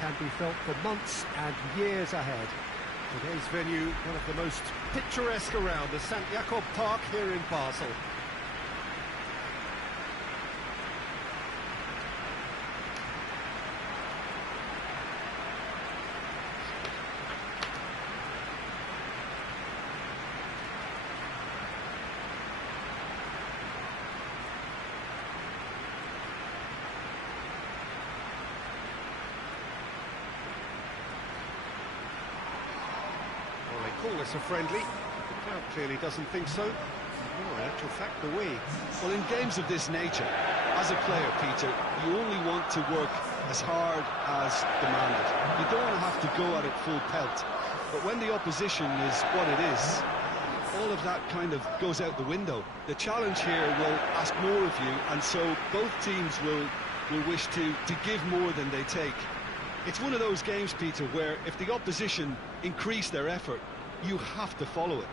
can be felt for months and years ahead. Today's venue, one of the most picturesque around, the St. Jakob Park here in Basel. Call this a friendly. The crowd clearly doesn't think so. No, in actual fact, the way. Well, in games of this nature, as a player, Peter, you only want to work as hard as demanded. You don't want to have to go at it full pelt. But when the opposition is what it is, all of that kind of goes out the window. The challenge here will ask more of you, and so both teams will wish to give more than they take. It's one of those games, Peter, where if the opposition increase their effort, you have to follow it.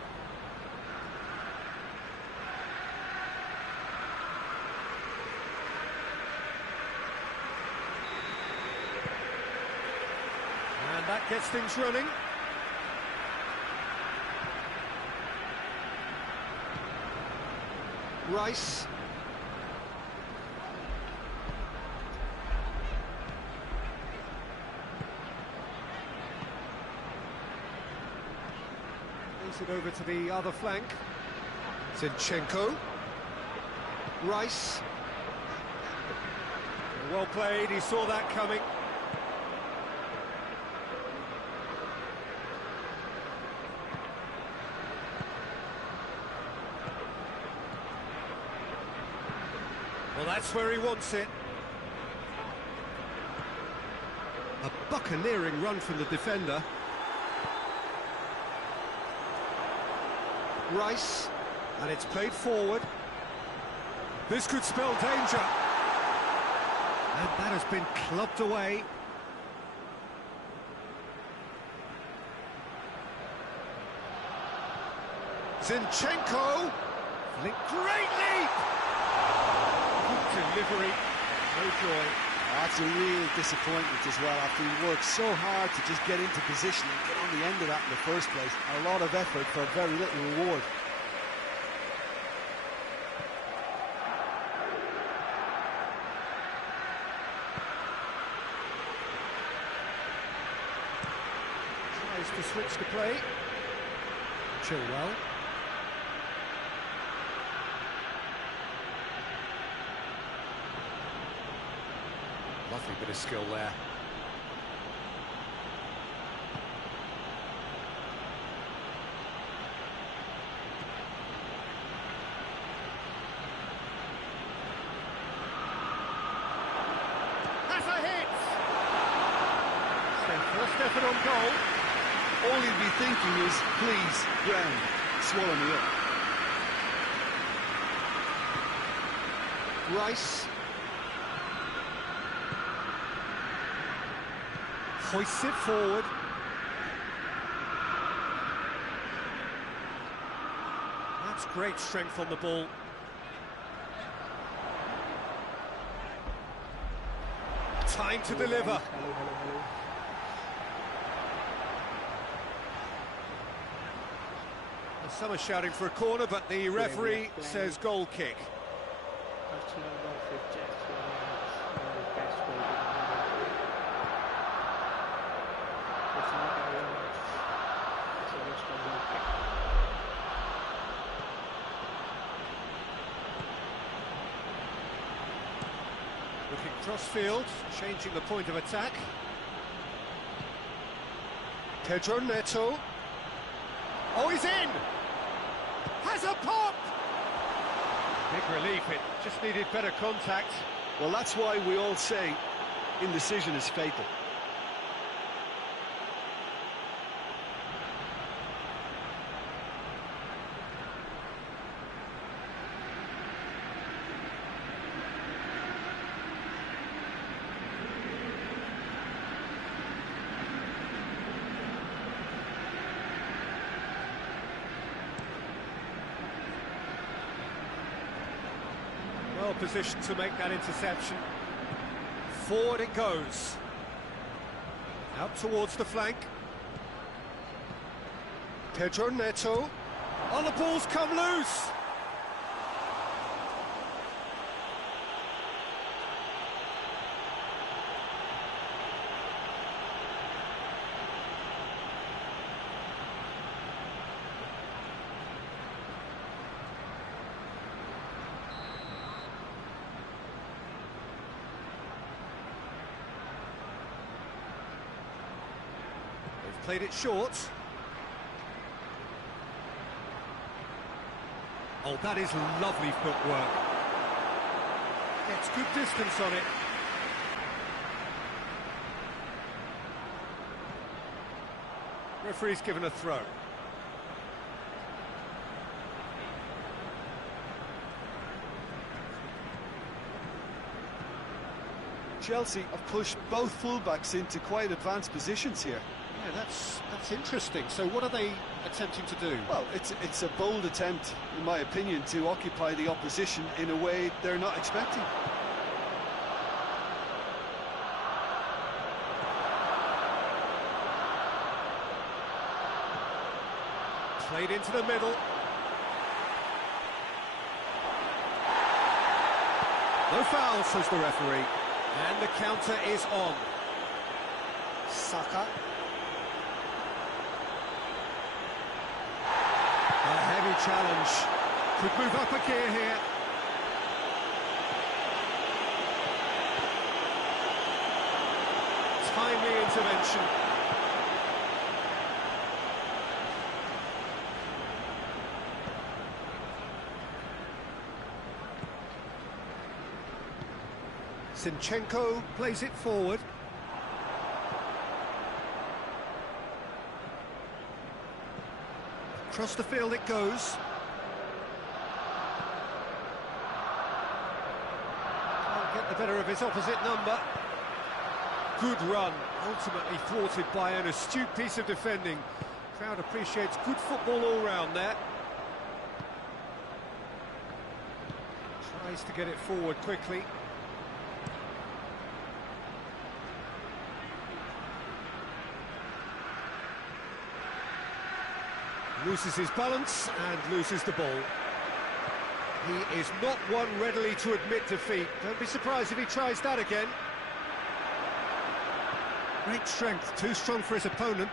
And that gets things running. Rice. It over to the other flank. Zinchenko. Rice. Well played, he saw that coming. Well, that's where he wants it. A buccaneering run from the defender. Rice, and it's played forward. This could spell danger. And that has been clubbed away. Zinchenko. Great leap! Good delivery. No joy. That's a real disappointment as well, after he worked so hard to just get into position and get on the end of that in the first place. A lot of effort for very little reward. Tries to switch the play. Chilwell. Lovely bit of skill there. That's a hit! It's their first effort on goal. All you'd be thinking is, please, ground, swallow me up. Rice. Hoists it forward. That's great strength on the ball. Time to deliver. Some are shouting for a corner, but the referee says goal kick. Looking cross-field, changing the point of attack. Pedro Neto. Oh, he's in! Has a pop! Big relief, it just needed better contact. Well, that's why we all say indecision is fatal. Well positioned to make that interception. Forward it goes. Out towards the flank. Pedro Neto. Oh, the ball's come loose! They've played it short. Oh, that is lovely footwork. Gets good distance on it. Referee's given a throw. Chelsea have pushed both fullbacks into quite advanced positions here. Yeah, that's interesting. So what are they attempting to do? Well, it's a bold attempt, in my opinion, to occupy the opposition in a way they're not expecting. Played into the middle. No foul, says the referee. And the counter is on. Saka. A heavy challenge. Could move up a gear here. Timely intervention. Zinchenko plays it forward. Across the field it goes. Can't get the better of his opposite number. Good run, ultimately thwarted by an astute piece of defending. Crowd appreciates good football all round there. Tries to get it forward quickly. Loses his balance and loses the ball. He is not one readily to admit defeat. Don't be surprised if he tries that again. Great strength, too strong for his opponent.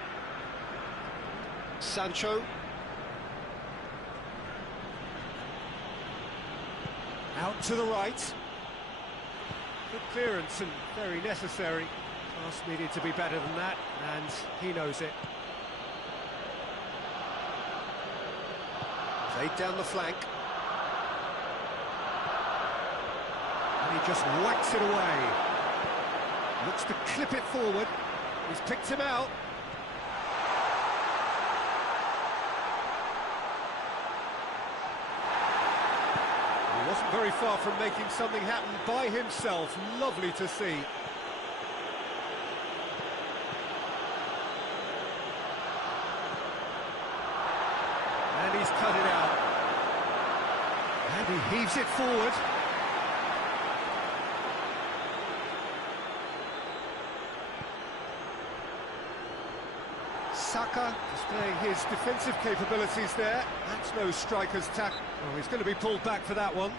Sancho. Out to the right. Good clearance and very necessary. Pass needed to be better than that, and he knows it. Played down the flank. And he just whacks it away. Looks to clip it forward. He's picked him out. He wasn't very far from making something happen by himself. Lovely to see. And he's cut it out. And he heaves it forward. Saka displaying his defensive capabilities there. That's no striker's tackle. Oh, he's going to be pulled back for that one.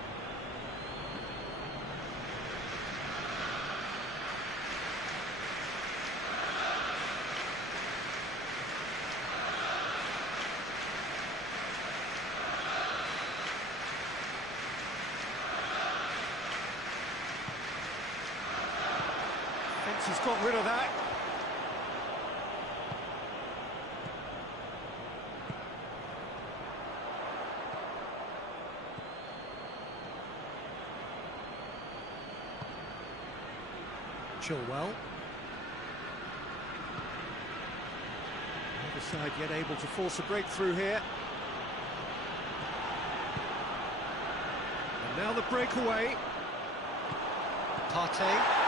He's got rid of that. Chilwell. Neither side yet able to force a breakthrough here. And now the breakaway. Partey.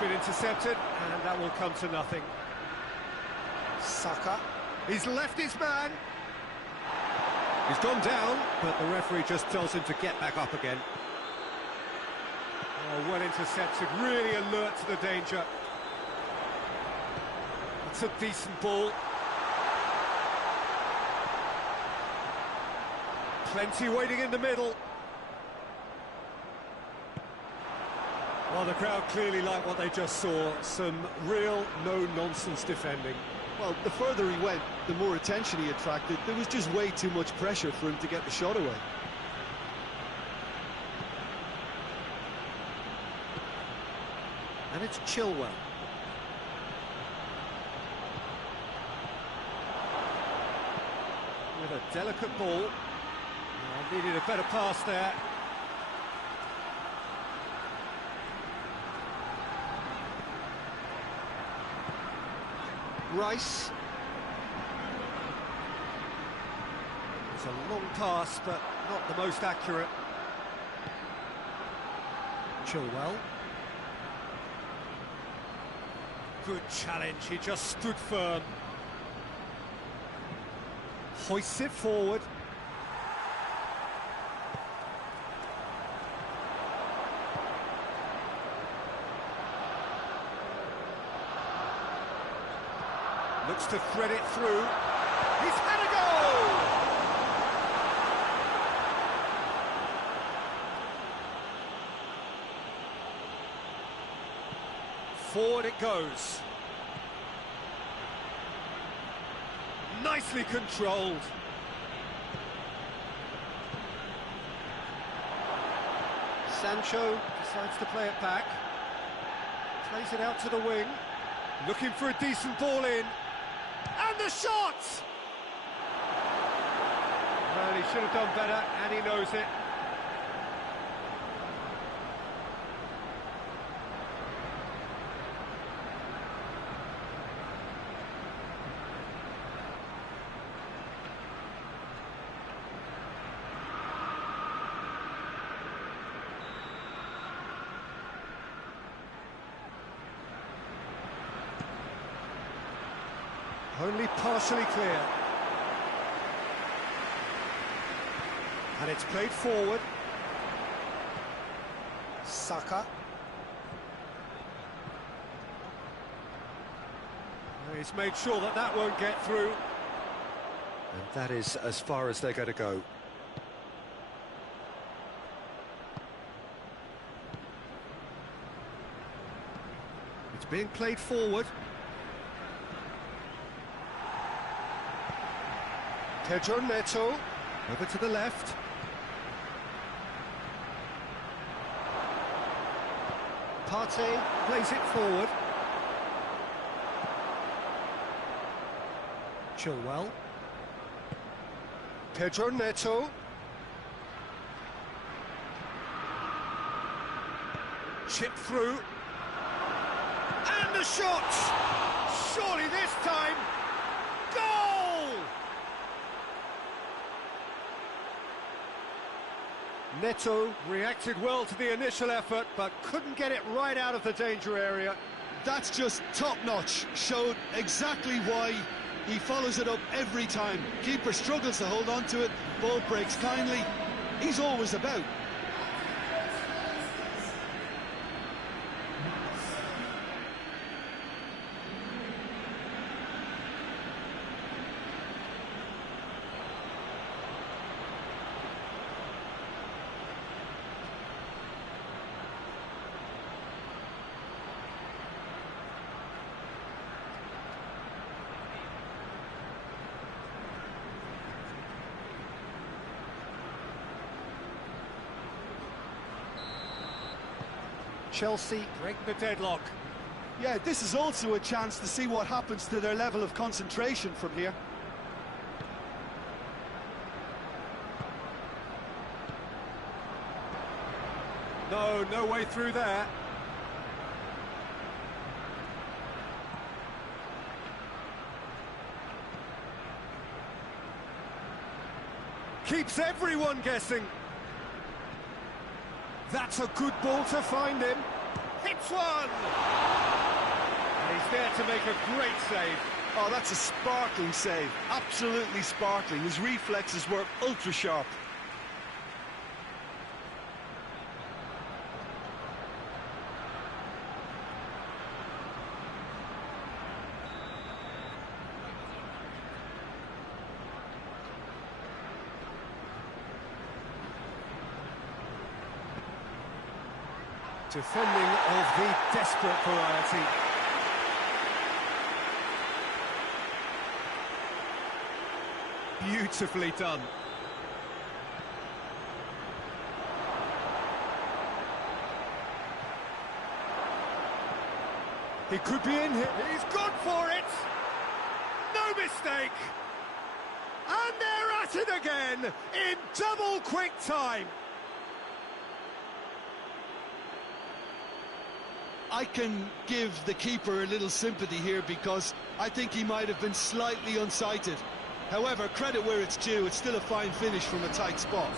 Been intercepted, and that will come to nothing. Saka. He's left his man. He's gone down, but the referee just tells him to get back up again. Oh, well intercepted, really alert to the danger. It's a decent ball. Plenty waiting in the middle. Well, the crowd clearly like what they just saw. Some real no-nonsense defending. Well, the further he went, the more attention he attracted. There was just way too much pressure for him to get the shot away. And it's Chilwell. With a delicate ball. Needed a better pass there. Rice. It's a long pass, but not the most accurate. Chilwell. Good challenge, he just stood firm. Hoists it forward. Looks to thread it through. He's had a goal! Forward it goes. Nicely controlled. Sancho decides to play it back. Plays it out to the wing. Looking for a decent ball in. And the shot! Well, he should have done better, and he knows it. Only partially clear. And it's played forward. Saka. He's made sure that that won't get through. And that is as far as they're going to go. It's being played forward. Pedro Neto, over to the left. Partey plays it forward. Chilwell. Pedro Neto. Chip through. And the shot! Surely this time, goal! Neto reacted well to the initial effort, but couldn't get it right out of the danger area. That's just top-notch. Showed exactly why he follows it up every time. Keeper struggles to hold on to it, ball breaks kindly. He's always about. Chelsea break the deadlock. Yeah, this is also a chance to see what happens to their level of concentration from here. No way through there. Keeps everyone guessing. That's a good ball to find him. Hits one! And he's there to make a great save. Oh, that's a sparkling save. Absolutely sparkling. His reflexes were ultra sharp. Defending of the desperate variety. Beautifully done. He could be in here. He's gone for it. No mistake. And they're at it again in double quick time. I can give the keeper a little sympathy here because I think he might have been slightly unsighted. However, credit where it's due, it's still a fine finish from a tight spot.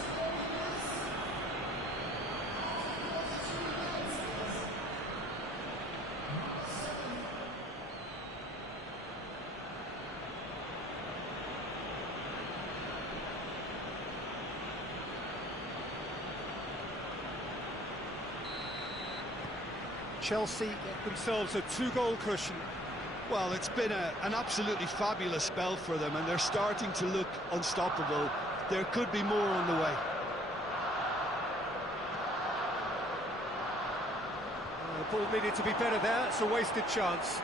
Chelsea get themselves a 2-goal cushion. Well, it's been an absolutely fabulous spell for them, and they're starting to look unstoppable. There could be more on the way. The ball needed to be better there. It's a wasted chance.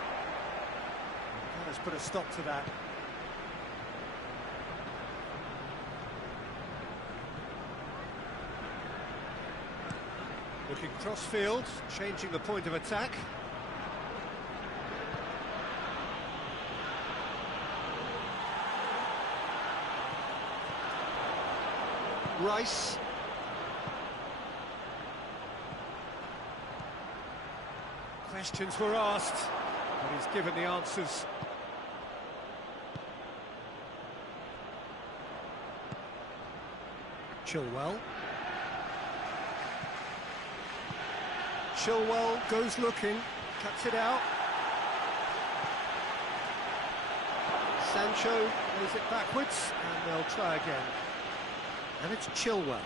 Let's put a stop to that. Looking cross-field, changing the point of attack. Rice. Questions were asked, but he's given the answers. Chilwell. Chilwell goes looking, cuts it out. Sancho plays it backwards, and they'll try again. And it's Chilwell.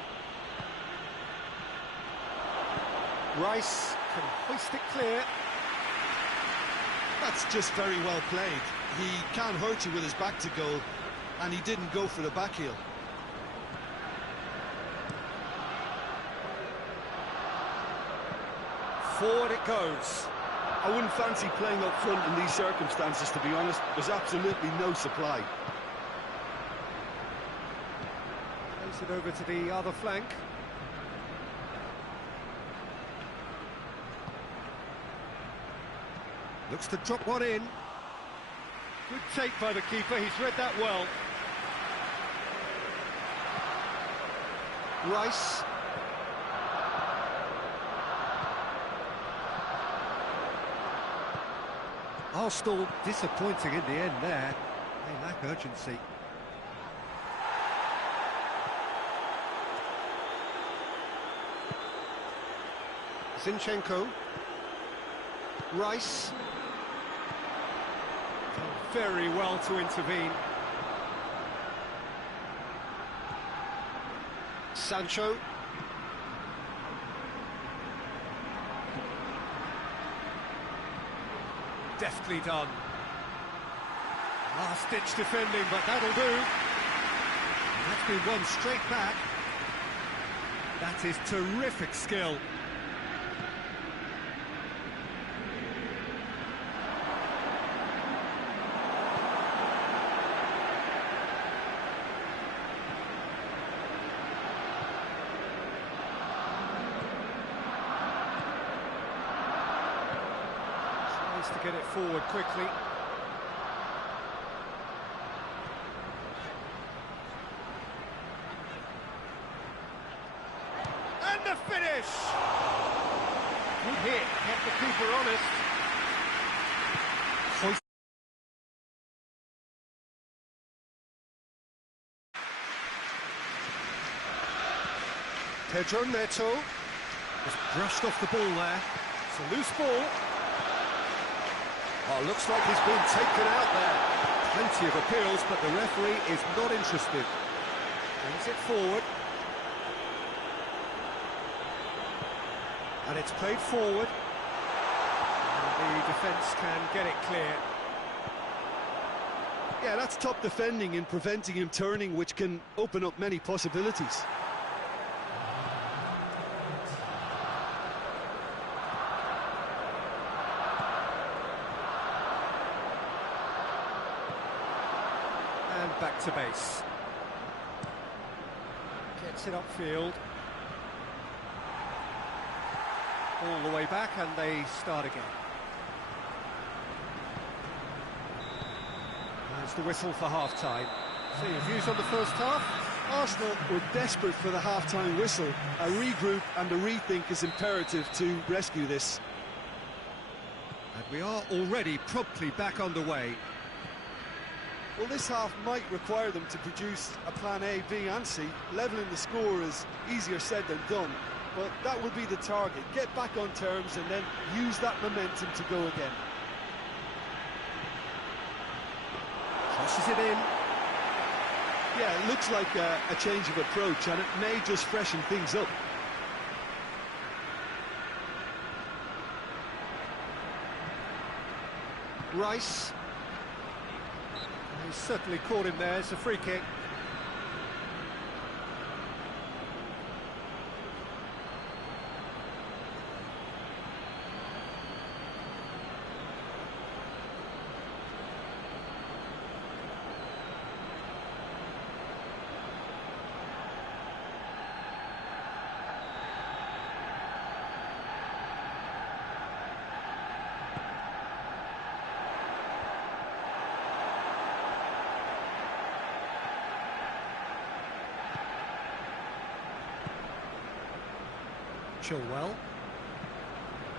Rice can hoist it clear. That's just very well played. He can't hurt you with his back to goal, and he didn't go for the back heel. Forward it goes. I wouldn't fancy playing up front in these circumstances, to be honest. There's absolutely no supply. Plays it over to the other flank. Looks to drop one in. Good take by the keeper, he's read that well. Rice. Arsenal disappointing in the end there. They lack urgency. Zinchenko. Rice. Done very well to intervene. Sancho. Deftly done. Last-ditch defending, but that'll do. And that's been won straight back. That is terrific skill. To get it forward quickly. And the finish! Good hit, kept the keeper honest. Pedro Neto just brushed off the ball there. It's a loose ball. Oh, looks like he's been taken out there. Plenty of appeals, but the referee is not interested. Brings it forward. And it's played forward. And the defence can get it clear. Yeah, that's top defending in preventing him turning, which can open up many possibilities. And back to base. Gets it upfield. All the way back, and they start again. There's the whistle for half-time. So your views on the first half? Arsenal were desperate for the half-time whistle. A regroup and a rethink is imperative to rescue this. And we are already promptly back underway. Well, this half might require them to produce a plan A, B and C. Levelling the score is easier said than done, but that will be the target. Get back on terms and then use that momentum to go again. Crosses it in. Yeah, it looks like a change of approach, and it may just freshen things up. Rice. He's certainly caught him there. It's a free kick.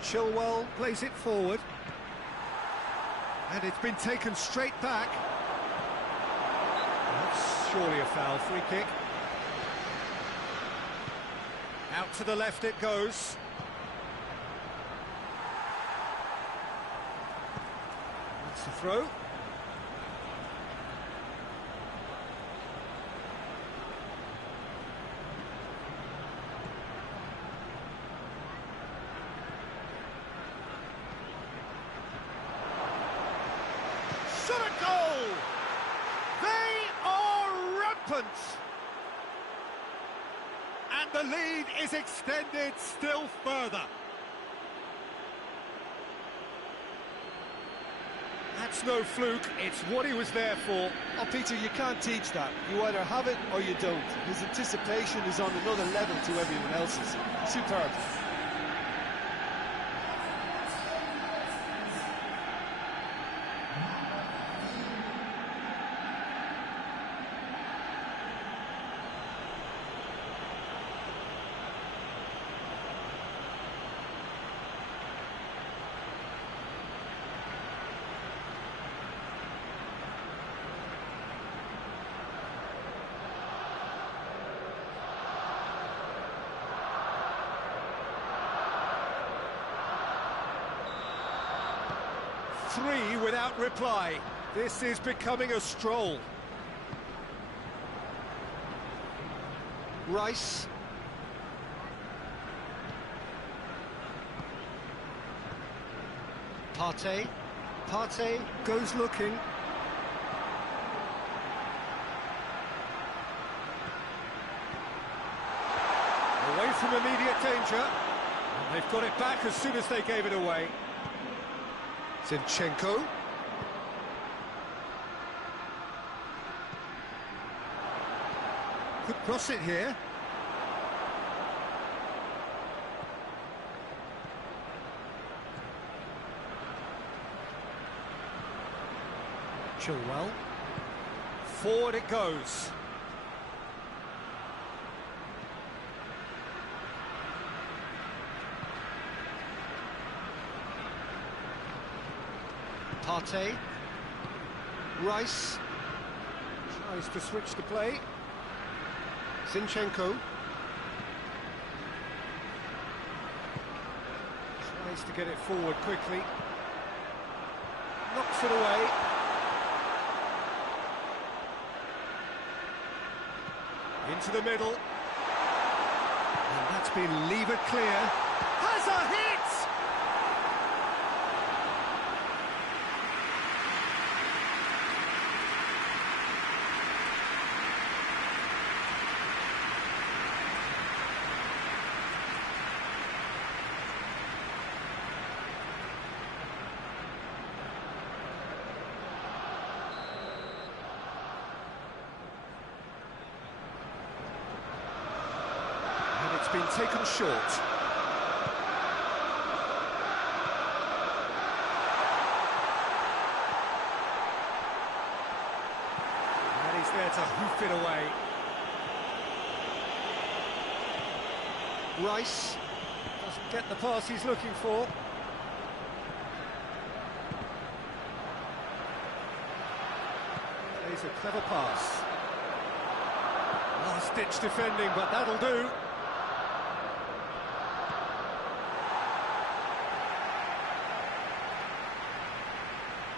Chilwell plays it forward. And it's been taken straight back. That's surely a foul. Free kick. Out to the left it goes. That's the throw. Goal! They are rampant! And the lead is extended still further. That's no fluke, it's what he was there for. Oh, Peter, you can't teach that. You either have it or you don't. His anticipation is on another level to everyone else's. Superb. Three without reply. This is becoming a stroll. Rice. Partey. Partey goes looking. Away from immediate danger. And they've got it back as soon as they gave it away. Zinchenko. Could cross it here. Chilwell. Forward it goes. Partey. Rice. Tries to switch the play. Zinchenko. Tries to get it forward quickly. knocks it away. Into the middle. And that's been levered clear. Has a hit! Been taken short. And he's there to hoof it away. Rice doesn't get the pass he's looking for. Plays a clever pass. Last-ditch defending, but that'll do.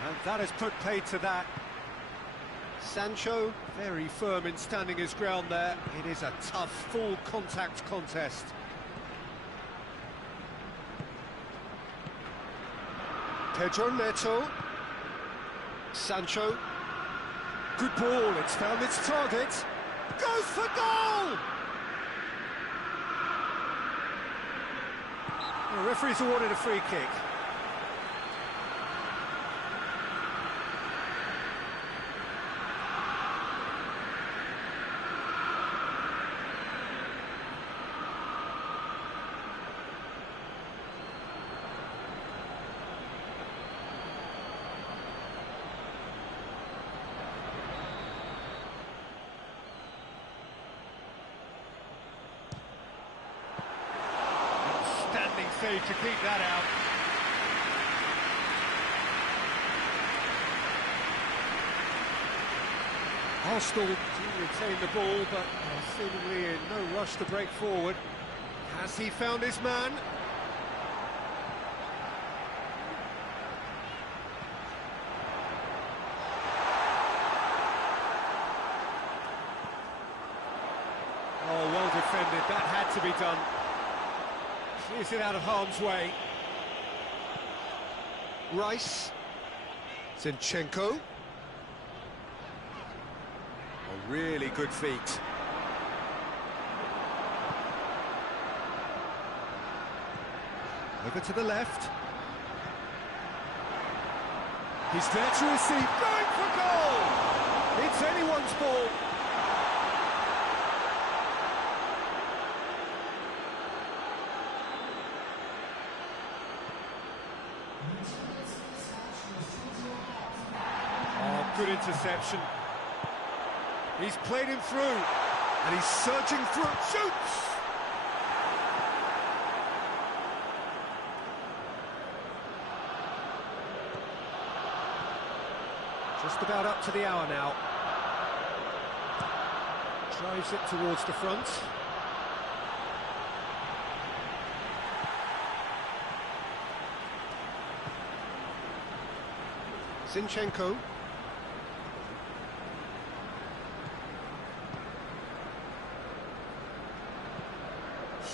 And that has put paid to that. Sancho, very firm in standing his ground there. It is a tough, full-contact contest. Pedro Neto. Sancho. Good ball, it's found its target. Goes for goal! The referee's awarded a free kick. Standing save to keep that out. Arsenal do retain the ball, but are seemingly in no rush to break forward. Has he found his man? Oh, well defended. That had to be done. Clears it out of harm's way. Rice. Zinchenko. A really good feat. Over to the left. He's there to receive. Going for goal! It's anyone's ball. Good interception. He's played him through, and he's surging through. Shoots! Just about up to the hour now. Drives it towards the front. Zinchenko.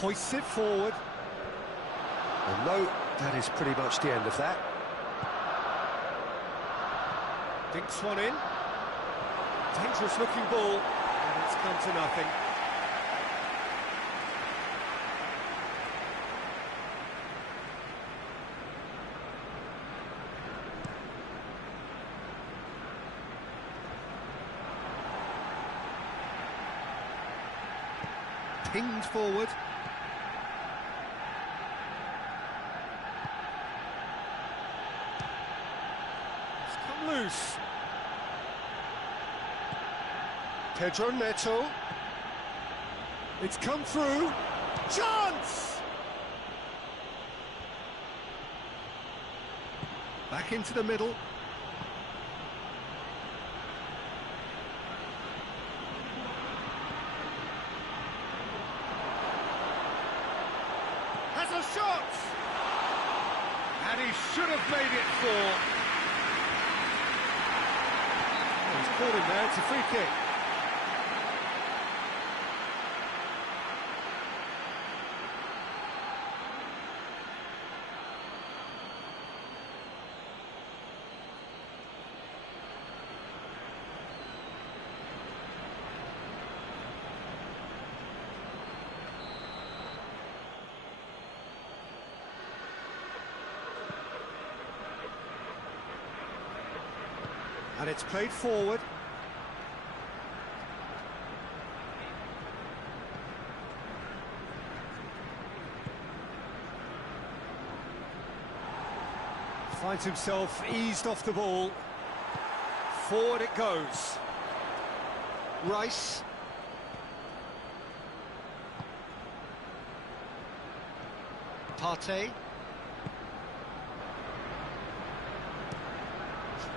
Hoists it forward. And no, that is pretty much the end of that. Dinks one in. Dangerous looking ball, and it's come to nothing. Pinged forward. Loose. Pedro Neto. It's come through. Chance! Back into the middle. Has a shot! And he should have made it 4. He's caught him there, it's a free kick. And it's played forward. Finds himself eased off the ball. Forward it goes. Rice. Partey.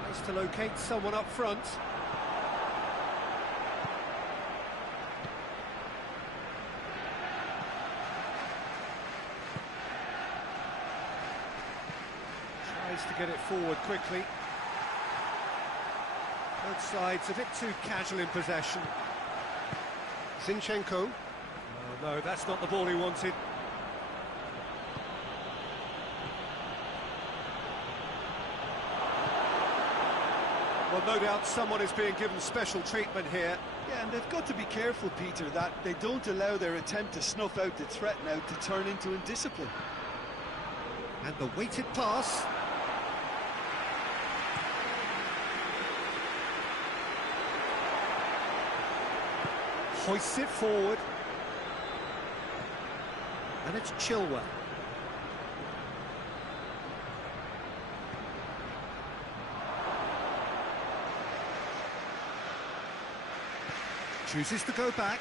Tries to locate someone up front. Tries to get it forward quickly. Both sides a bit too casual in possession. Zinchenko. Oh, no, that's not the ball he wanted. Well, no doubt someone is being given special treatment here. Yeah, and they've got to be careful, Peter, that they don't allow their attempt to snuff out the threat now to turn into indiscipline. And the weighted pass. Hoists it forward. And it's Chilwell. Chooses to go back.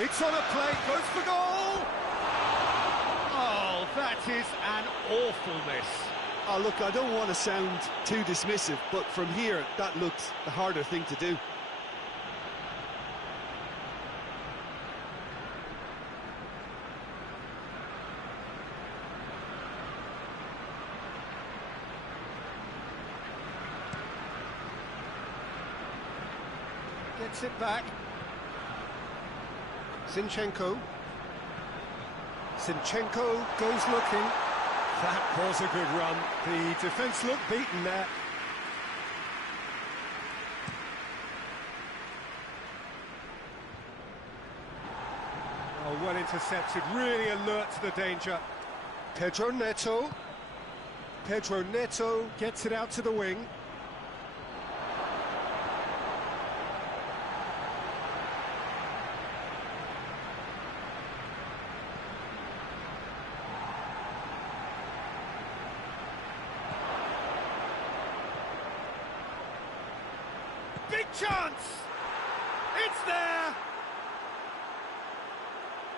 It's on a plate, goes for goal! Oh, that is an awful miss. Oh, look, I don't want to sound too dismissive, but from here, that looks the harder thing to do. Gets it back. Zinchenko. Zinchenko goes looking. That was a good run. The defence looked beaten there. Oh, well intercepted, really alert to the danger. Pedro Neto. Pedro Neto gets it out to the wing. Big chance! It's there!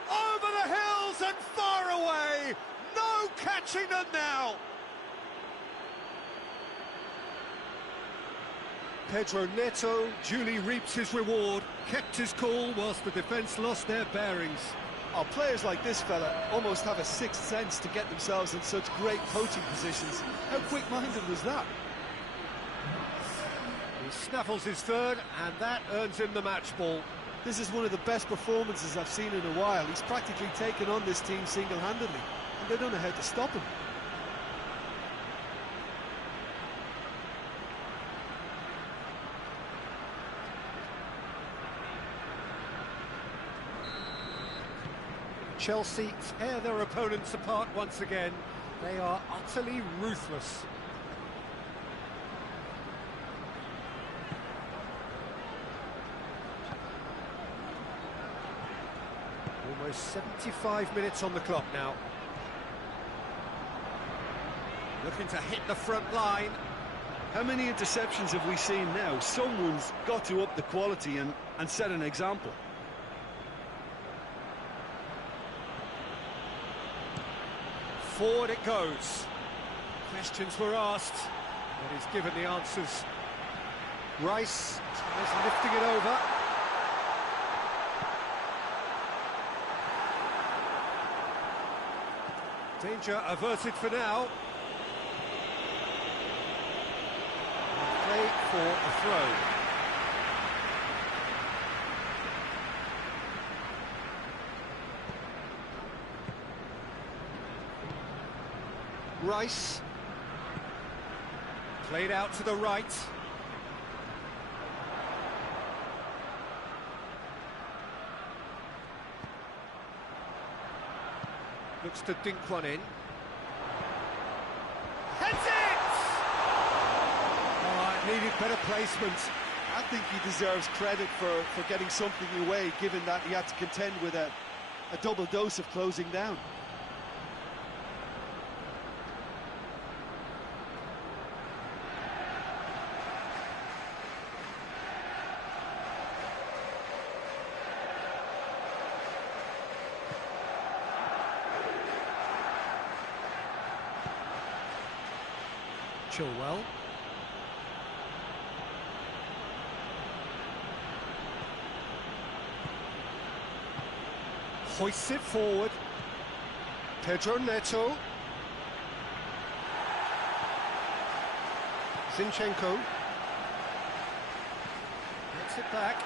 Over the hills and far away! No catching them now! Pedro Neto duly reaps his reward, kept his cool whilst the defence lost their bearings. Oh, players like this fella almost have a sixth sense to get themselves in such great coaching positions. How quick-minded was that? He snaffles his third, and that earns him the match ball. This is one of the best performances I've seen in a while. He's practically taken on this team single-handedly, and they don't know how to stop him. Chelsea tear their opponents apart once again. They are utterly ruthless. Almost 75 minutes on the clock now. Looking to hit the front line. How many interceptions have we seen now? Someone's got to up the quality and set an example. Forward it goes. Questions were asked, but he's given the answers. Rice tries lifting it over. Danger averted for now. play for a throw. Rice. Played out to the right. Looks to dink one in. Heads it! Oh, it needed better placement. I think he deserves credit for getting something away, given that he had to contend with a double dose of closing down. Chilwell. Hoists it forward. Pedro Neto. Zinchenko. Gets it back.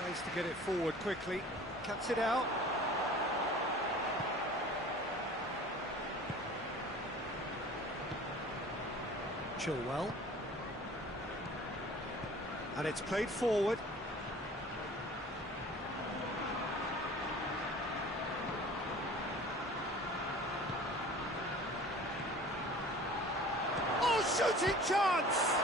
Tries to get it forward quickly. Cuts it out. Chilwell. And it's played forward. Oh, shooting chance!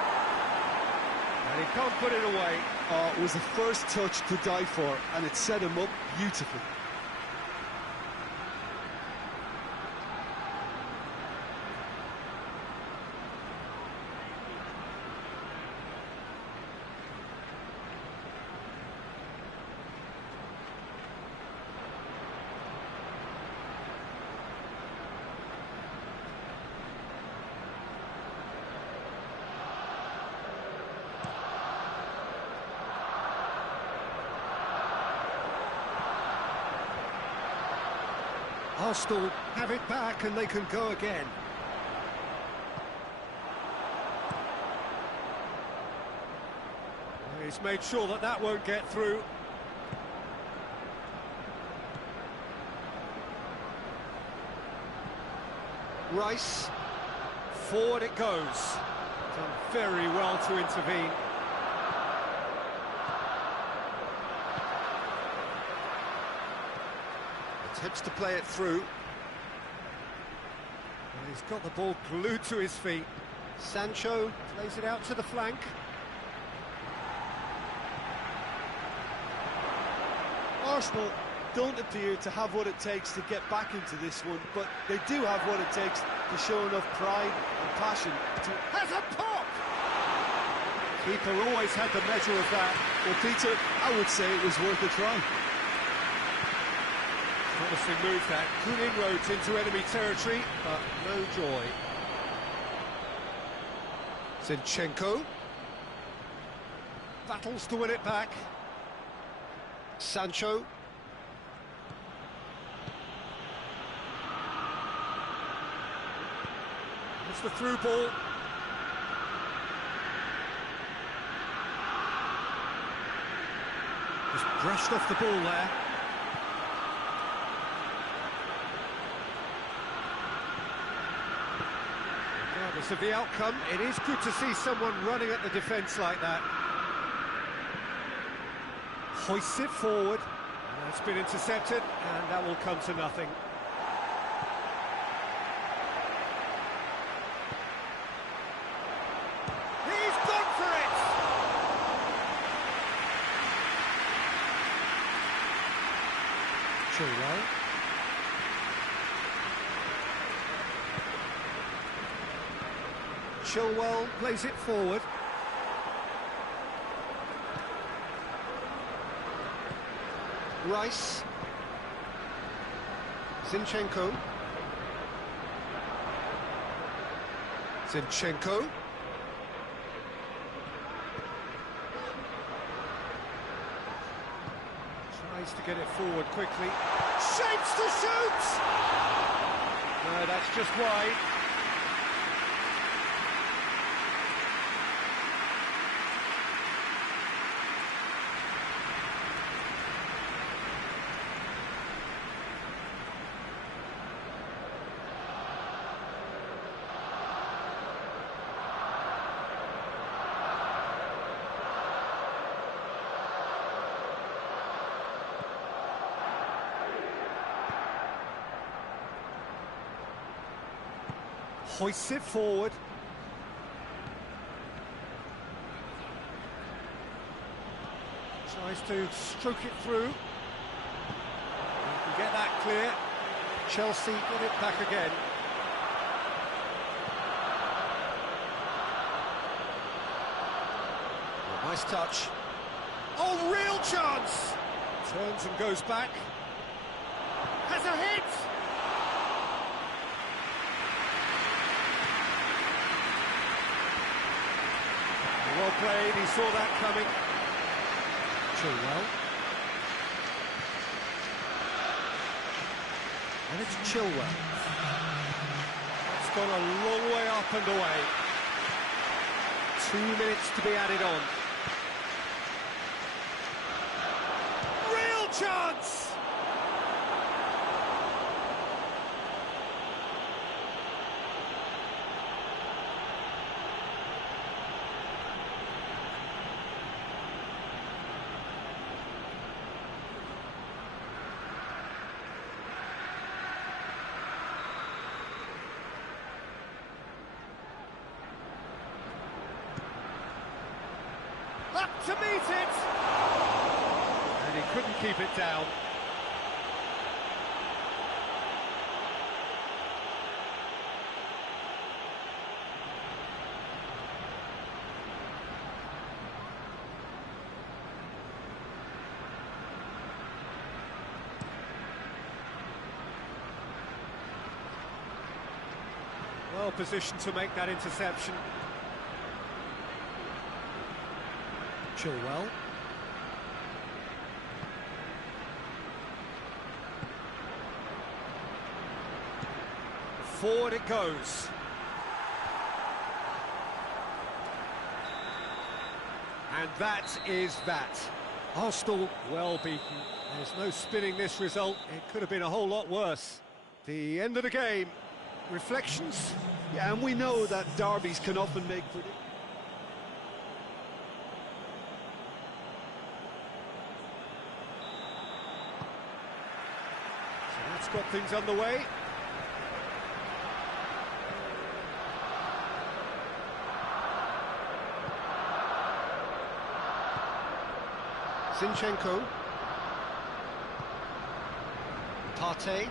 And he can't put it away. Oh, it was the first touch to die for, and it set him up beautifully. Arsenal have it back and they can go again. He's made sure that that won't get through. Rice. Forward it goes. Done very well to intervene. Attempts to play it through. And he's got the ball glued to his feet. Sancho plays it out to the flank. Arsenal don't appear to have what it takes to get back into this one, but they do have what it takes to show enough pride and passion to... Has a pop! Keeper always had the measure of that. Well, Peter, I would say it was worth a try. Promising move that. Good inroads into enemy territory, but no joy. Zinchenko. Battles to win it back. Sancho. It's the through ball. Just brushed off the ball there. Regardless of the outcome, it is good to see someone running at the defence like that. Hoists it forward. That's been intercepted, and that will come to nothing. He's gone for it! Chilwell. Chilwell plays it forward. Rice. Zinchenko. Zinchenko. Tries to get it forward quickly. Shapes to shoot! No, that's just wide. Hoists it forward. Tries to stroke it through. Can get that clear. Chelsea get it back again. Oh, nice touch. Oh, real chance! Turns and goes back. Has a hit! Well played, he saw that coming. Chilwell. And it's Chilwell. It's gone a long way up and away. 2 minutes to be added on. Real chance! Up to meet it! And he couldn't keep it down. Well positioned to make that interception. Chilwell. Forward it goes. And that is that. Arsenal well beaten. There's no spinning this result. It could have been a whole lot worse. The end of the game. Reflections? Yeah, and we know that derbies can often make predictions. That's got things underway. Zinchenko. Partey.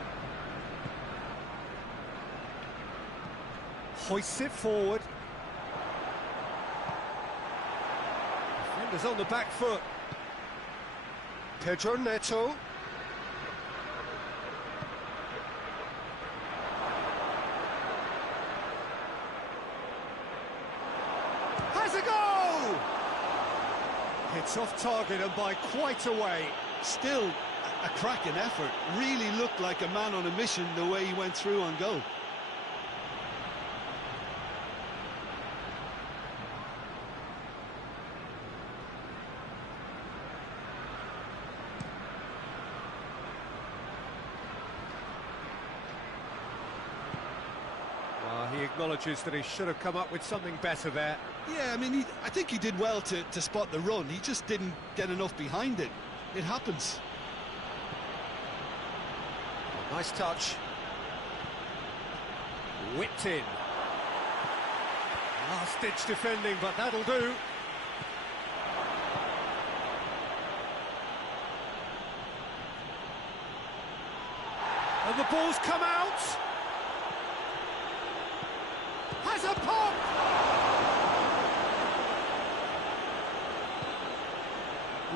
Hoists it forward. Defenders on the back foot. Pedro Neto. Has a go! It's off target and by quite a way. Still a cracking effort. Really looked like a man on a mission the way he went through on goal. He acknowledges that he should have come up with something better there. Yeah, I mean, I think he did well to spot the run. He just didn't get enough behind it. It happens. Nice touch. Whipped in. Last-ditch defending, but that'll do. And the ball's come out. Has a pop!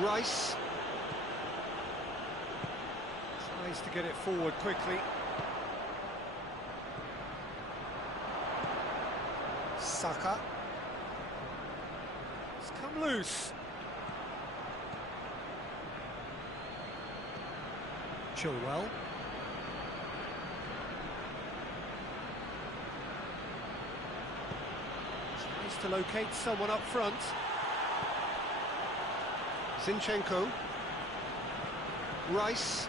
Rice. Tries to get it forward quickly. Saka. It's come loose. Chilwell. to locate someone up front. Zinchenko. Rice.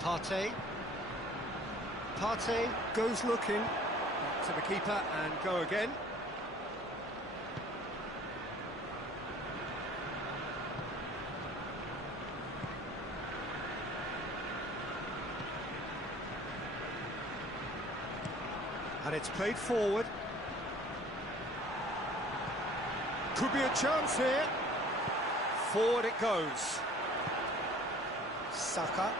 Partey. Partey goes looking. Back to the keeper and go again. And it's played forward. Could be a chance here. Forward it goes. Saka.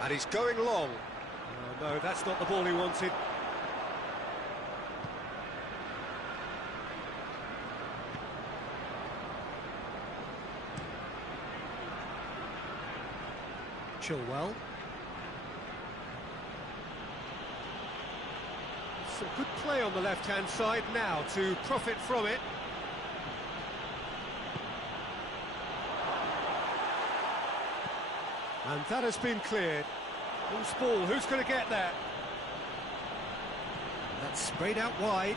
And he's going long. Oh, no, that's not the ball he wanted. Chilwell. Some good play on the left-hand side now to profit from it. And that has been cleared. Loose ball, who's going to get that? That's sprayed out wide.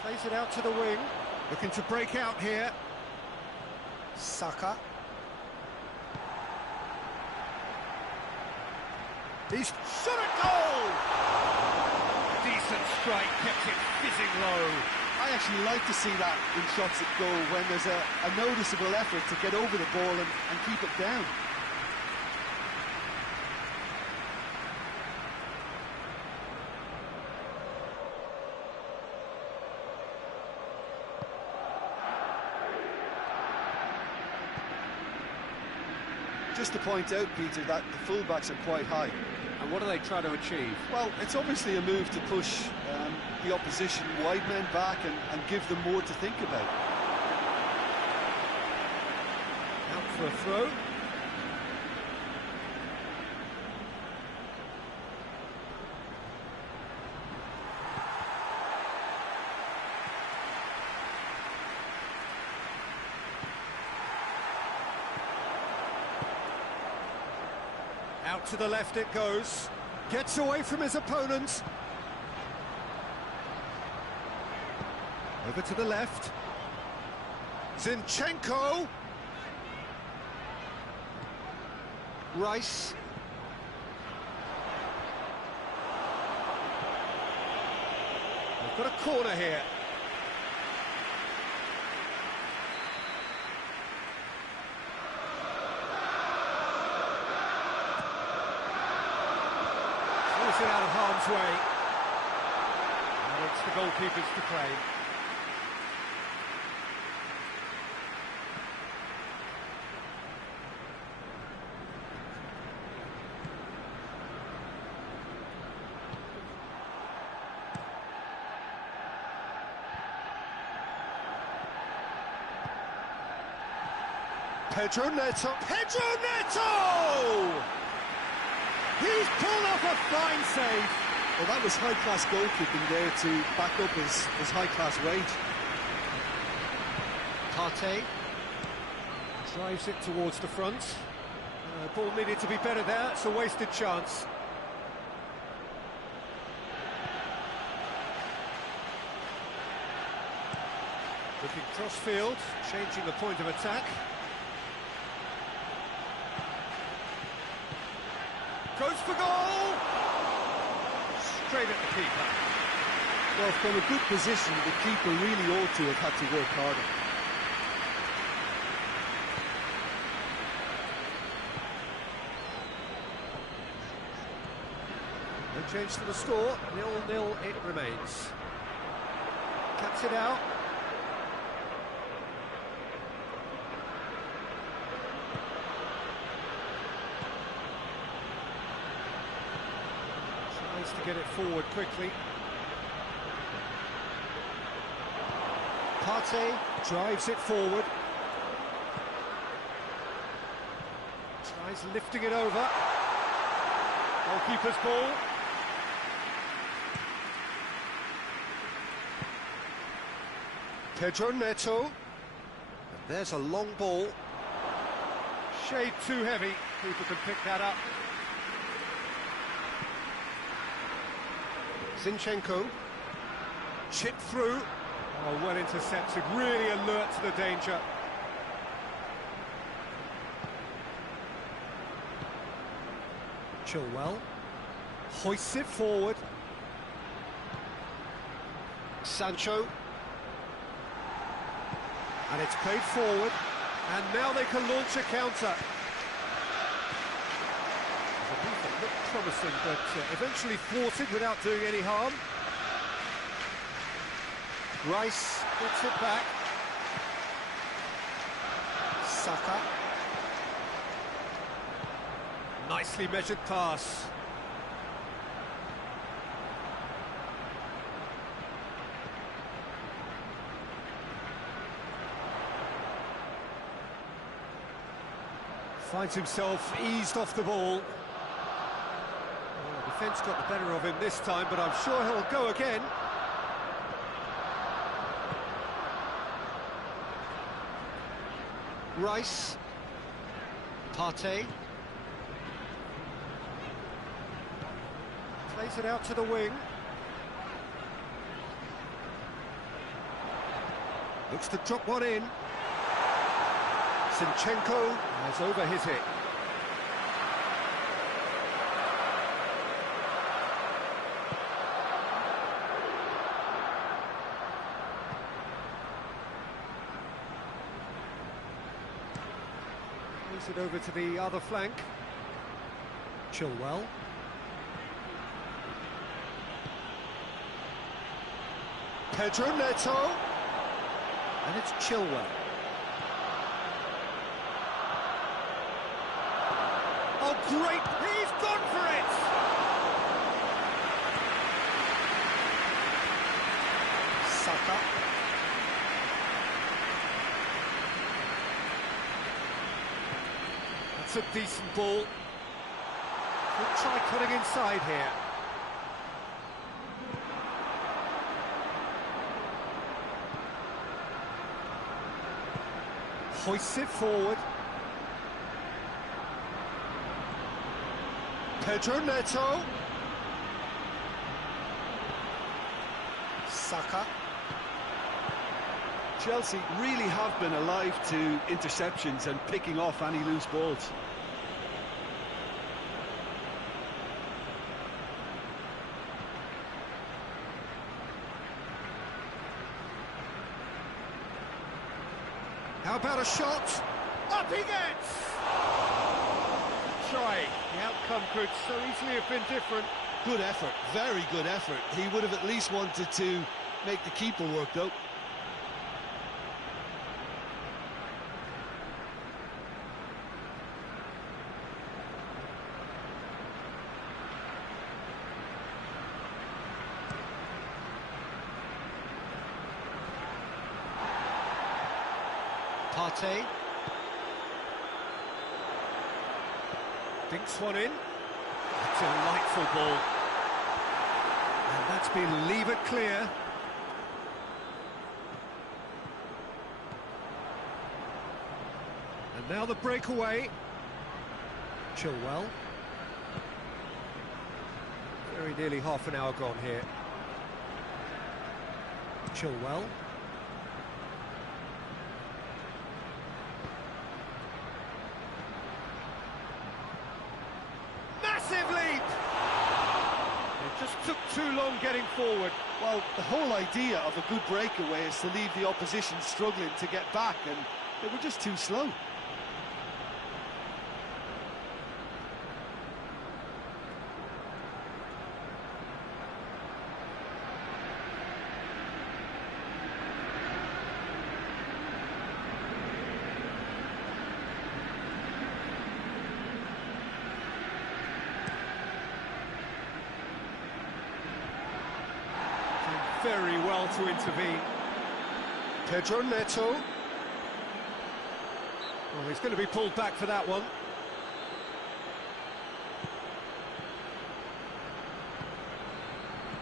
Plays it out to the wing. Looking to break out here. Saka. He's shot at goal! Decent strike, kept it fizzing low. I actually like to see that in shots at goal when there's a noticeable effort to get over the ball and keep it down. Just to point out, Peter, that the fullbacks are quite high. And what are they trying to achieve? Well, it's obviously a move to push the opposition wide men back and give them more to think about. Out for a throw. Out to the left it goes. Gets away from his opponent. Over to the left. Zinchenko. Rice. They've got a corner here. Force it out of harm's way. Now it's the goalkeepers to claim. Pedro Neto. Pedro Neto! He's pulled off a fine save. Well, that was high-class goalkeeping there to back up his high-class wage. Partey. Drives it towards the front. Ball needed to be better there. It's a wasted chance. Looking cross-field, changing the point of attack. Goes for goal! Straight at the keeper. Well, from a good position, the keeper really ought to have had to work harder. No change to the score, 0-0 it remains. Cuts it out. Tries to get it forward quickly. Partey. Drives it forward. Tries lifting it over. Goalkeeper's ball. Pedro Neto. And there's a long ball. shade too heavy. People can pick that up. Zinchenko. Chip through. Oh, well intercepted. Really alert to the danger. Chilwell. Hoists it forward. Sancho. And it's played forward. And now they can launch a counter. The movement looked promising, but eventually thwarted without doing any harm. Rice Gets it back. Saka. Nicely measured pass. Finds himself eased off the ball. Well, defence got the better of him this time, but I'm sure he'll go again. Rice. Partey. Plays it out to the wing. Looks to drop one in. Zinchenko has over his hit. Plays it over to the other flank. Chilwell. Pedro Neto. And it's Chilwell. Oh, great! He's gone for it! Saka. That's a decent ball. We'll try cutting inside here. Hoists it forward. Pedro Neto. Saka. Chelsea really have been alive to interceptions and picking off any loose balls. How about a shot? Up he gets! Try. The outcome could so easily have been different. Good effort, very good effort. He would have at least wanted to make the keeper work, though. Partey. Dinks one in. A delightful ball. And that's been levered clear. And now the breakaway. Chilwell. Very nearly half an hour gone here. Chilwell. Massive leap! It just took too long getting forward. Well, the whole idea of a good breakaway is to leave the opposition struggling to get back, and they were just too slow. Very well to intervene. Pedro Neto. Well, he's going to be pulled back for that one.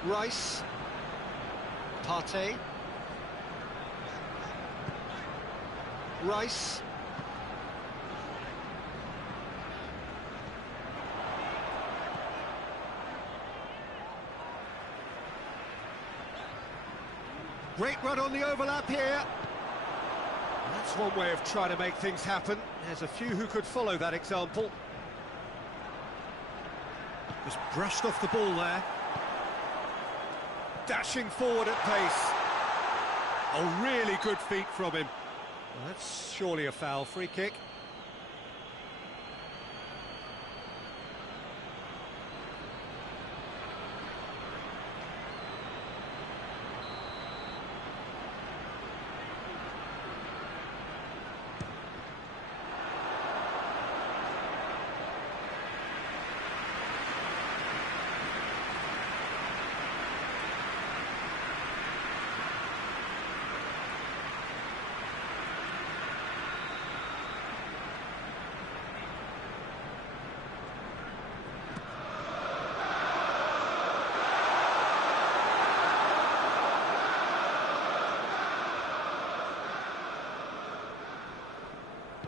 Rice. Partey. Rice. Great run on the overlap here. That's one way of trying to make things happen. There's a few who could follow that example. Just brushed off the ball there. Dashing forward at pace. A really good feat from him. Well, that's surely a foul. Free kick.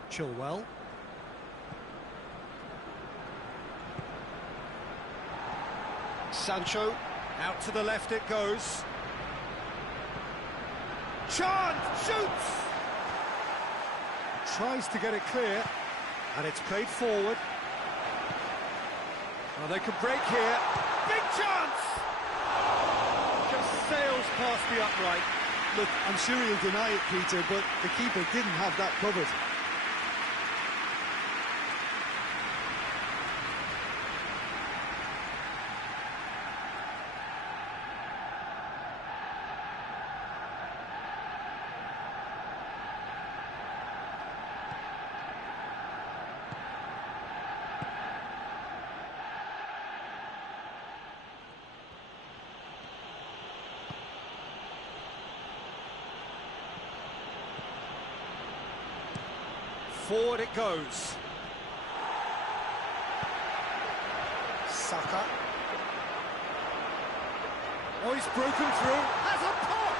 Chilwell. Sancho. Out to the left it goes. Chance! Shoots! Tries to get it clear, and it's played forward. Well, they could break here. Big chance! Just sails past the upright. Look, I'm sure he'll deny it, Peter, but the keeper didn't have that covered. Forward it goes. Saka. Oh, he's broken through. Has a pop!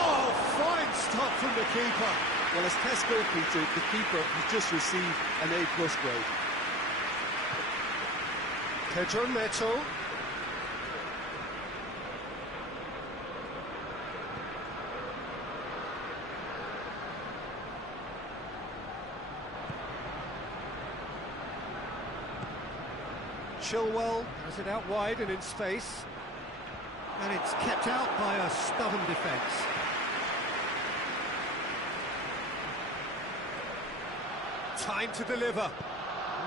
Oh, fine stop from the keeper. Well, as tests go, Peter, the keeper has just received an A+ grade. Pedro Neto. Chilwell has it out wide and in space. And it's kept out by a stubborn defence. Time to deliver.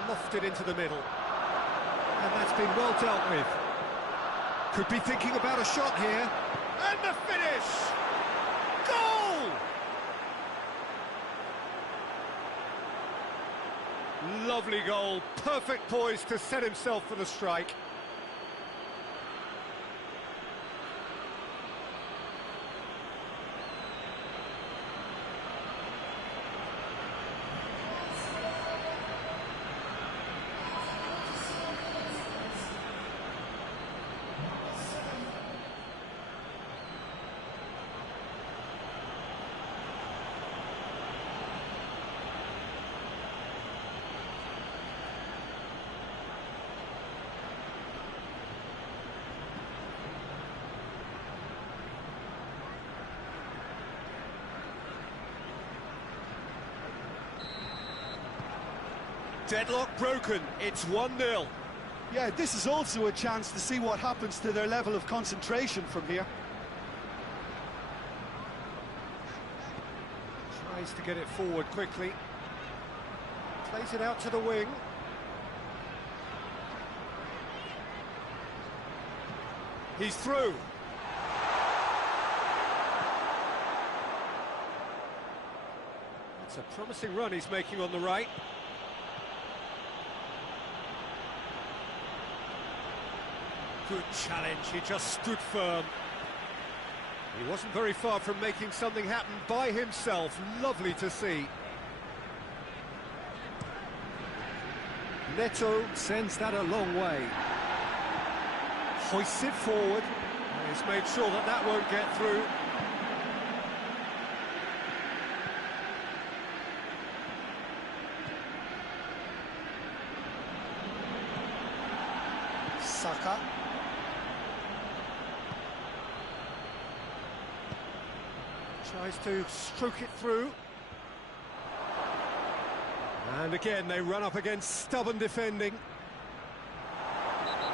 Lofted into the middle. And that's been well dealt with. Could be thinking about a shot here. And the finish! Goal! Lovely goal. Perfect poise to set himself for the strike. Deadlock broken, it's 1-0. Yeah, this is also a chance to see what happens to their level of concentration from here. Tries to get it forward quickly. Plays it out to the wing. He's through. It's a promising run he's making on the right. Good challenge, he just stood firm. He wasn't very far from making something happen by himself. Lovely to see. Neto sends that a long way. Hoists it forward. And he's made sure that that won't get through. Saka. Tries to stroke it through. And again, they run up against stubborn defending.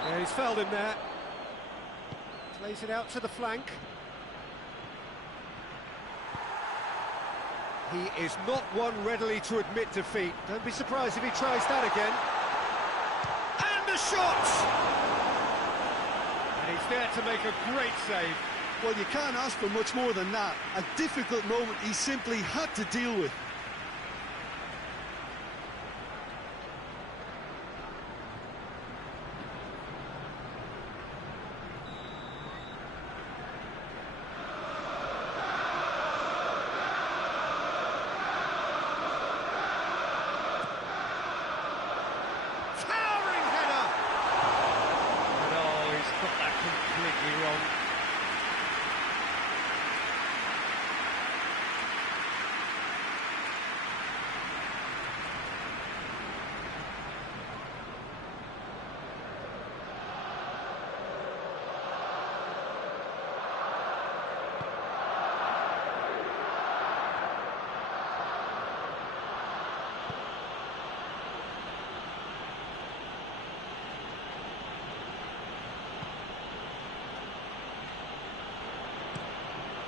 Yeah, he's fouled him there. Plays it out to the flank. He is not one readily to admit defeat. Don't be surprised if he tries that again. And the shot! And he's there to make a great save. Well, you can't ask for much more than that. A difficult moment he simply had to deal with. Towering header! And oh, he's got that completely wrong.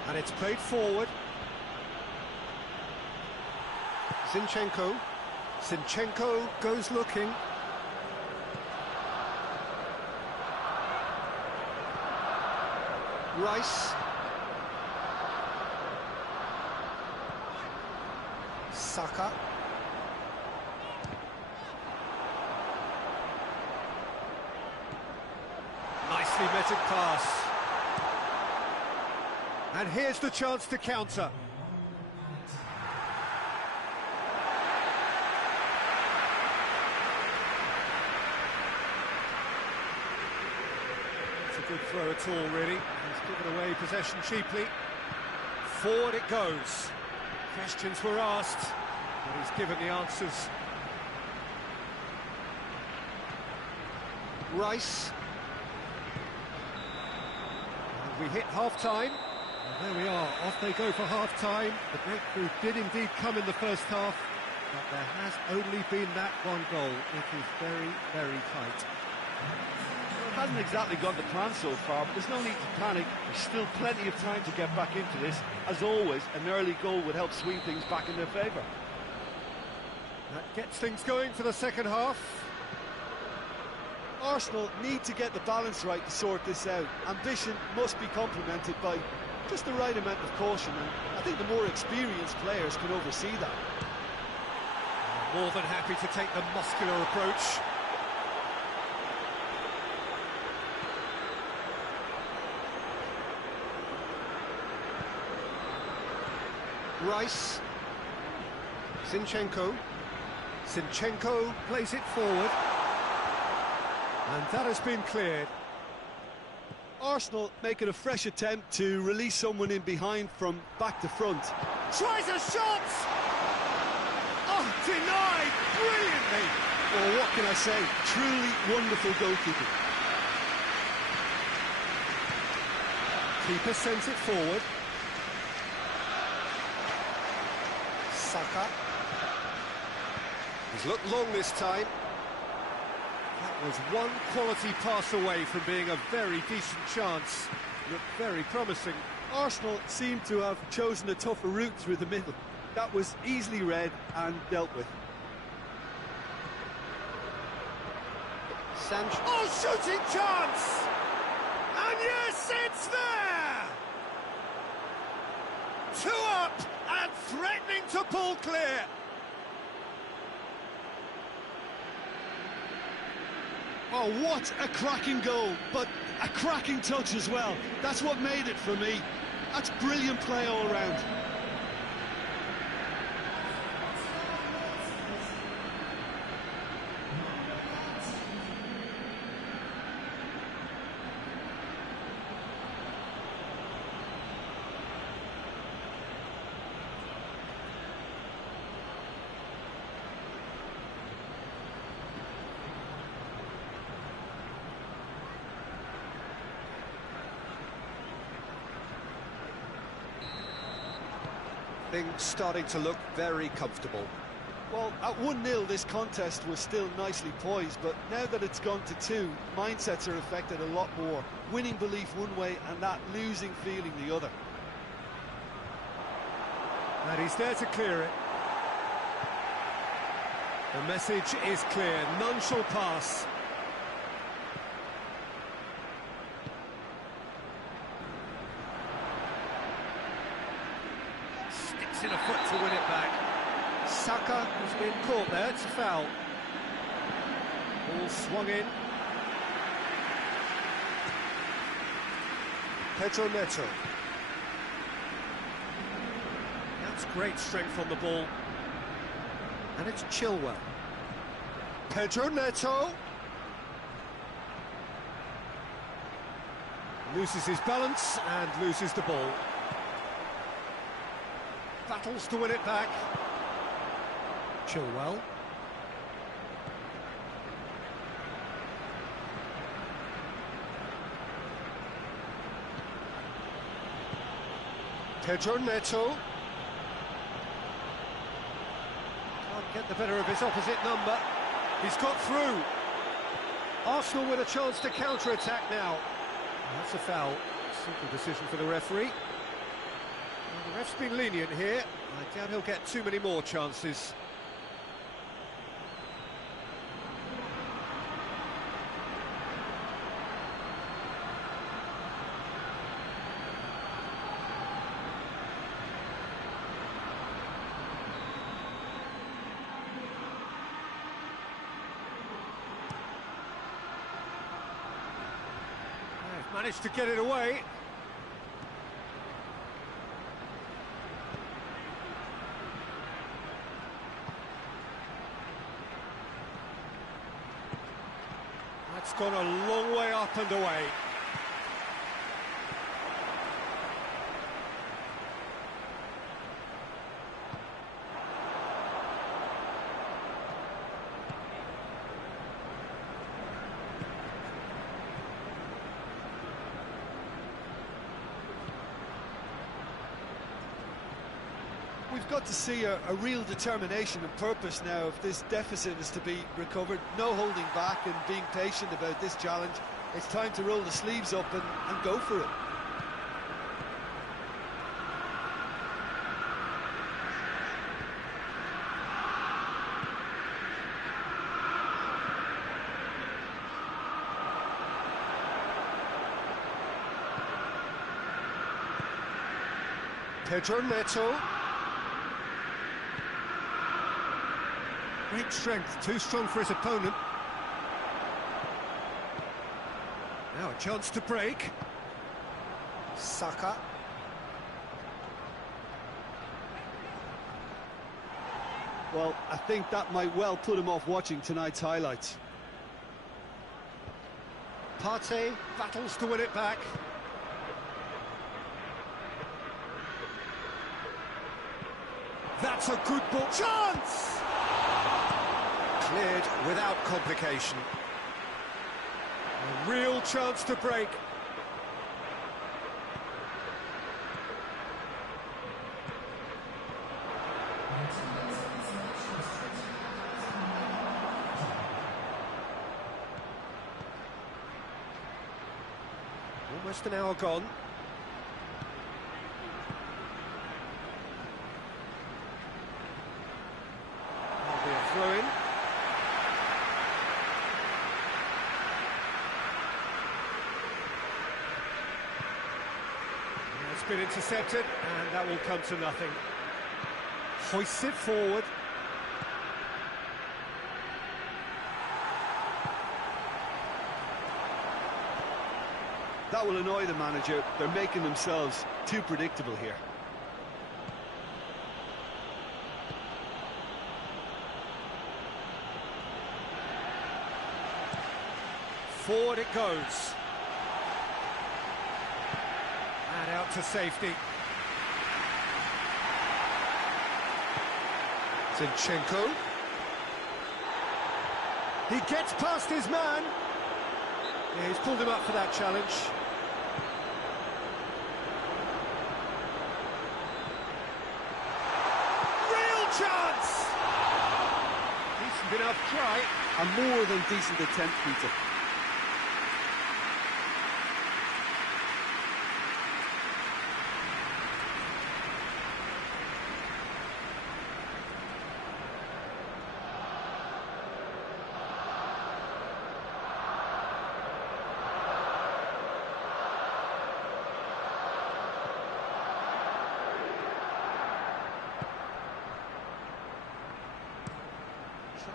And it's played forward. Zinchenko. Zinchenko goes looking. Rice. Saka. Nicely meted pass. And here's the chance to counter. It's a good throw at all, really. He's given away possession cheaply. Forward it goes. Questions were asked, but he's given the answers. Rice. We hit half-time, and there we are, off they go for half-time. The breakthrough did indeed come in the first half, but there has only been that one goal. It is very, very tight. Well, it hasn't exactly gone to plan so far, but there's no need to panic. There's still plenty of time to get back into this. As always, an early goal would help swing things back in their favour. That gets things going for the second half. Arsenal need to get the balance right to sort this out. Ambition must be complemented by just the right amount of caution, and I think the more experienced players can oversee that. More than happy to take the muscular approach. Rice. Zinchenko. Zinchenko plays it forward. And that has been cleared. Arsenal making a fresh attempt to release someone in behind from back to front. Tries a shot! Oh, denied brilliantly! Well, what can I say? Truly wonderful goalkeeping. Keeper sends it forward. Saka. He's looked long this time. That was one quality pass away from being a very decent chance. Looked very promising. Arsenal seem to have chosen a tougher route through the middle. That was easily read and dealt with. Sanchez. Oh, shooting chance! And yes, it's there! 2 up and threatening to pull clear. Oh, what a cracking goal, but a cracking touch as well. That's what made it for me. That's brilliant play all round. Things starting to look very comfortable. Well, at 1-0 this contest was still nicely poised, but now that it's gone to 2, mindsets are affected a lot more. Winning belief one way and that losing feeling the other. And he's there to clear it. The message is clear, none shall pass. Sticks in a foot to win it back. Saka has been caught there, it's a foul. Ball swung in. Pedro Neto. That's great strength on the ball. And it's Chilwell. Pedro Neto. Loses his balance and loses the ball. Battles to win it back. Chilwell. Pedro Neto. Can't get the better of his opposite number. He's got through. Arsenal with a chance to counter-attack now. That's a foul. Simple decision for the referee. Well, the ref's been lenient here. I doubt he'll get too many more chances. Managed to get it away. That's gone a long way up and away. We've got to see a real determination and purpose now if this deficit is to be recovered. No holding back and being patient about this challenge. It's time to roll the sleeves up and go for it. Pedro Neto. Great strength, too strong for his opponent. Now a chance to break. Saka. Well, I think that might well put him off watching tonight's highlights. Partey battles to win it back. That's a good ball. Chance! Cleared without complication. A real chance to break. Almost an hour gone. That'll be a throw-in. It's been intercepted, and that will come to nothing. Hoists it forward. That will annoy the manager. They're making themselves too predictable here. Forward it goes. And out to safety. Zinchenko. He gets past his man. Yeah, he's pulled him up for that challenge. Decent enough try. A more than decent attempt, Peter.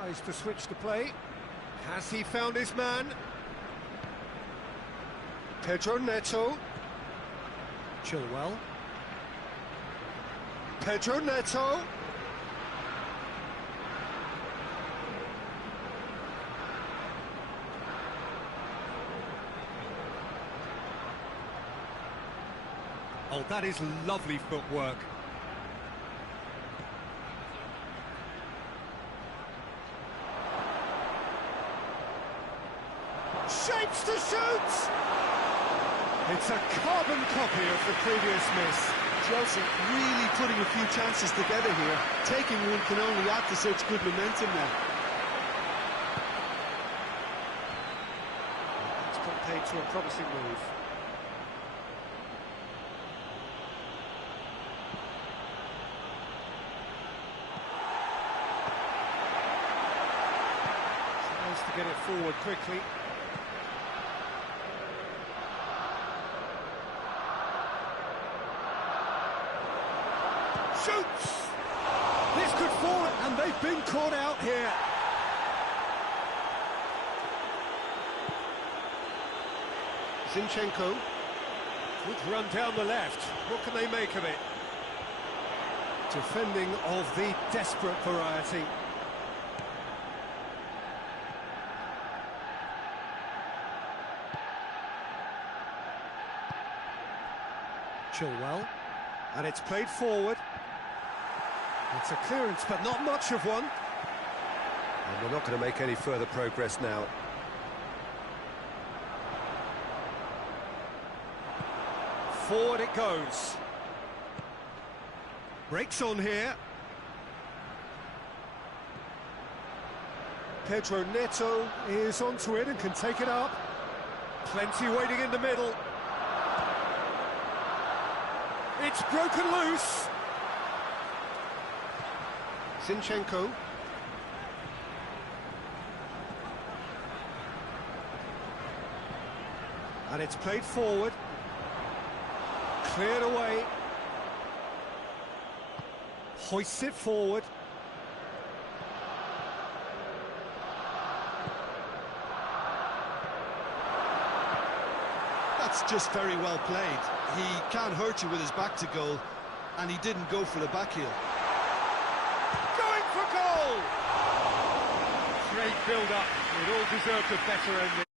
Tries to switch the play. Has he found his man? Pedro Neto. Chilwell. Pedro Neto. Oh, that is lovely footwork. Shapes to shoot! It's a carbon copy of the previous miss. Chelsea really putting a few chances together here. Taking one can only add to such good momentum now. It's got paid to a promising move. Tries to get it forward quickly. Shoots! This could fall, and they've been caught out here. Zinchenko. Good run down the left. What can they make of it? Defending of the desperate variety. Chilwell. And it's played forward. It's a clearance, but not much of one. And we're not going to make any further progress now. Forward it goes. Breaks on here. Pedro Neto Is onto it and can take it up. Plenty waiting in the middle. It's broken loose. Zinchenko. And it's played forward. Cleared away. Hoists it forward. That's just very well played. He can't hurt you with his back to goal, and he didn't go for the back heel. Going for goal! Great build-up. It all deserved a better ending.